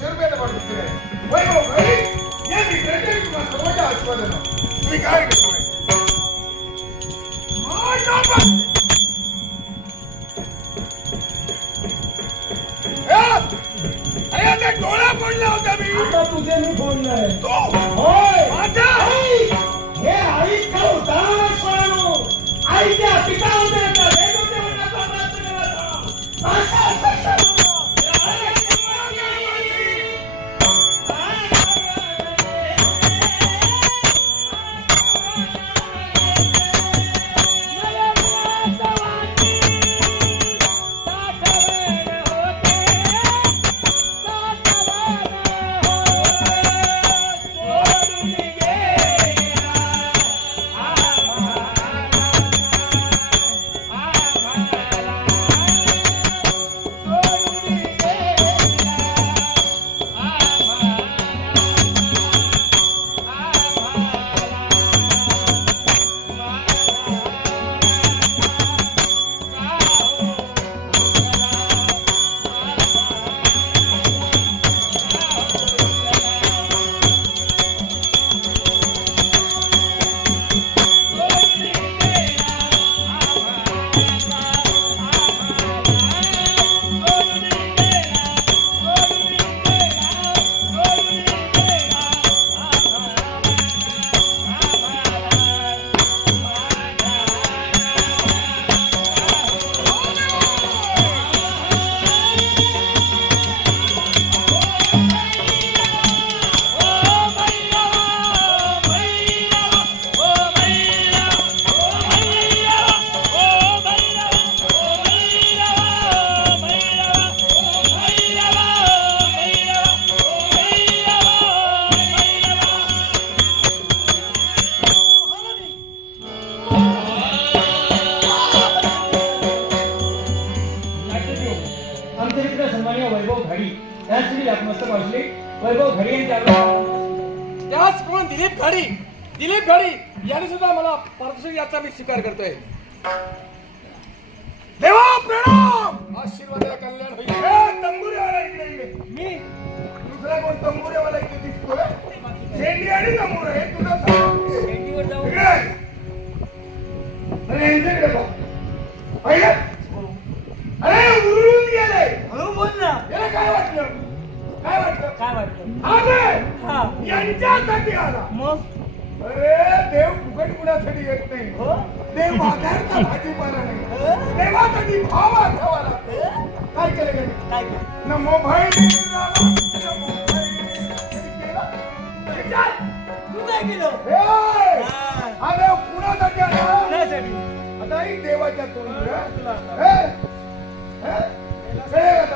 दोनशे रुपयाला पाठवून दिले वय भाई या मित्राचे तुम्हाला सर्वांच्या आस्वादन तुम्ही काय करतोय माझ्या बा- ए, अरे आता डोळा पडला होता मी आता तुझे मी फोन नाही तो होय माझा हे आईचा उदास पळालो आईच्या पिता घाडी या श्री नतमस्तक वाचले वैभव घाडी यांच्या आग्रहाने त्याचप्रमाणे दिलीप घाडी दिलीप घाडी यांनी सुद्धा मला पारितोषिक याचा मी स्वीकार करतोय. देवा प्रणाम! आशीर्वादाला कल्याण होईल. ए, तंबुरेवाला इकडे इकडे. मी? दुसरा कोण तंबुरेवाला इथे दिसतोय? शेंडी आणि तंबुरे हे तुला. इकडे. आहे. अरे यांच्याकडे बघ. पाहिलं? अरे उरुळून गेले हळू बोल ना याला काय वाटलं काय वाटलं वाटतं हा यांच्यासाठी आला मग अरे देव फुकट कुणासाठी येत नाही हो देव बाजारचा भाजीपाला नाही देवासाठी भाव असावा लागतो काय केलं गेलं काय काय न मोबाईल न मोबाईल विचार. तू काय केलं हा. हा देव कुणासाठी आला कुणासाठी? आता ही देवाच्या तोंडी हे? हे?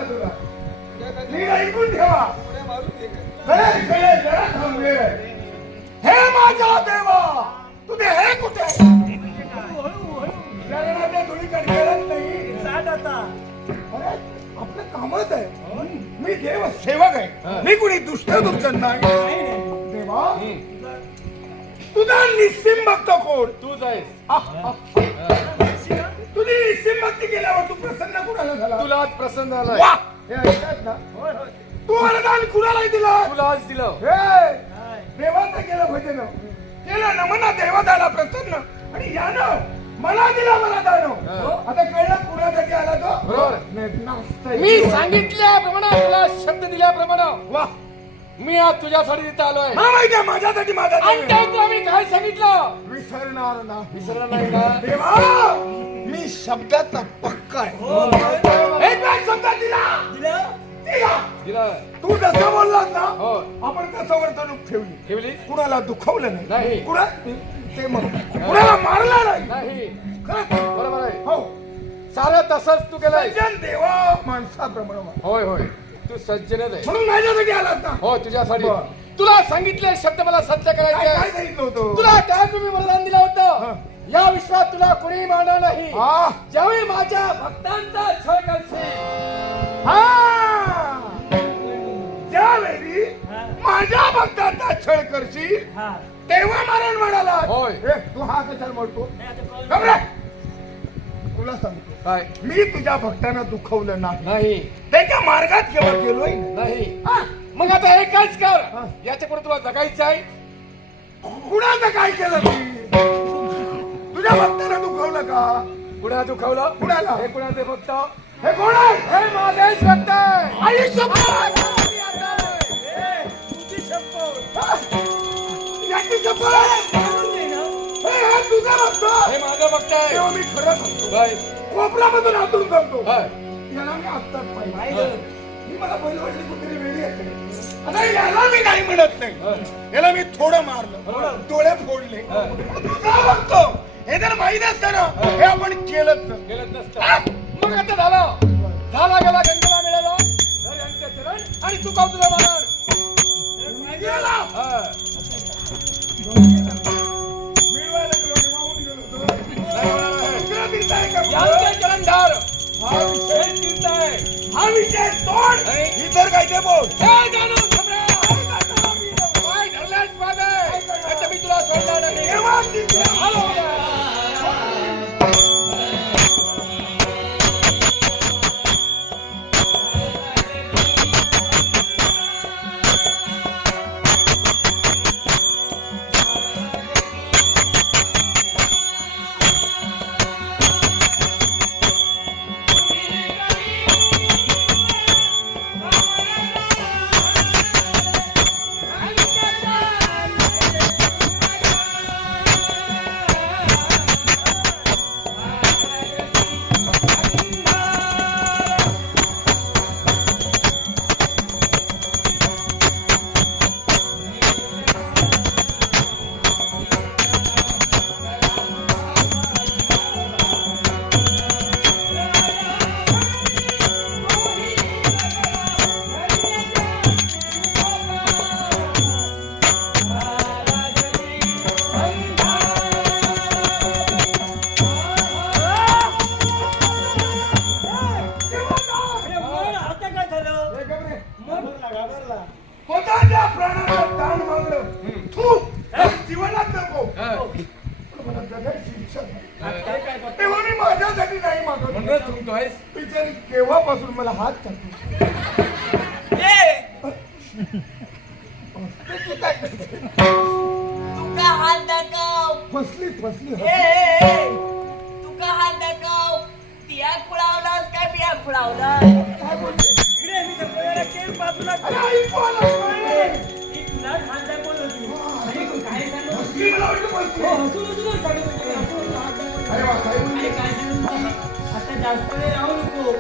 तुला ऐकून ठेवा कळेल कळेल जरा थांब. रे. हे माझा देवा तुझे हे कुठे? धुळीकडे गेलत नाही. चाट आता. अरे आपलं कामच आहे. मी देव सेवक आहे. मी कुणी दुष्ट दुर्जन नाही. देवा तुझा निस्सिम भक्त कोण? तूच आहेस. आह, आह. तुझी निस्सिम भक्ती केल्यावर तू प्रसन्न कुणाला झाला? तुला आज प्रसन्न झालाय. वा! हे ऐकत ना? तू वरदान कुणाला दिला? तुला आज दिलं. हे देवाचं केलं भजन. केलं ना म्हणा देवा झाला प्रसन्न. आणि यानं मला दिला मला दानो. हा. आता कळलं कुणासाठी आला तो? बरोबर. नाही, नाचतंय. मी सांगितल्याप्रमाणे तुला शब्द दिल्याप्रमाणे. वा. मी आज तुझ्यासाठी इथं आलोय. हा माहिती आहे, माझ्यासाठी माझा देव आणि आहे. मी काय सांगितलं? विसरणार ना. विसरलं नाही ना. देवा! मी शब्दाचा पक्का आहे. एक वेळ शब्द दिला. दिलं तू जसं बोललास ना हो. आपण तसं वर्तणूक ठेवली. ठेवली? कुणाला दुखवलं नाही. नाही. कुणा ते मग कुणाला मारला नाही. नाही. खरं? बरोबर आहे. हो. सारं तसंच तू केलंय सज्जन देवा माणसाप्रमाणे वाग. होय होय. तू सज्जनच आहे. म्हणून माझ्यासाठी आलास ना. हो तुझ्यासाठी. बरं. तुला सांगितले शब्द मला सत्य काय करायचे काय आहे. सांगितलं होतं? तुला त्या तुम्ही वरदान दिलं होतं. या विश्वात तुला कोणी मानणार नाही. हा. ज्यावेळी माझ्या भक्तांचा छळ करशील हा भक्ताचा छळ करशील? हा. तेव्हा मारण म्हणाला होय. ए, तू हा कशाला म्हणतो. तुला सांगतो. काय? मी तुझ्या भक्तांना दुखवलं नाही. त्याच्या मार्गात केव्हा गेलोय नाही. हा, मग आता एकच कर. हा. याच्यापुढे तुला जगायचं आहे? कुणाचं काय केलं मी तुझ्या भक्ताला दुखवलं का? कुणाला दुखावलं? कुणाला? हे कुणाचे फक्त हे कोण आहे? हे. आई शपथ! हा? याची शपथ! हे, हे तुझा भक्त हे माझं फक्त आहे तेव्हा मी खरं सांगतो. काय? कोपरामधून हातून सांगतो हा. याला मी आत्ताच पाहिजे ही मला पहिली कुठली वेळी येते आता याला मी नाही म्हणत नाही. याला मी थोडं मारलं? डोळे फोडले. हा. तू का बघतो? हे जर माहीत असतं ना. हे आपण केलंच. गेलंच नसतं. मग आता झालं. झाला गेला गंगेला मिळाला यांचे चरण आणि चुकाव तुझं मरण गेला. हा. विषय हे विषय सोड. इतर काय ते बोल स्वतःच्या प्राणाला दान मागलं? तू. जीवनात नको. पण मला जगायची इच्छा नाही. तेव्हा मी माझ्यासाठी नाही मागत तुमतोयस बिचारी केव्हापासून मला हात टाकतो तुका हात दाखव. फसली फसली. तुका हात दाखव. तिया खुळावलास काय बिया खुळावलास आता जास्त वेळ राहू नको.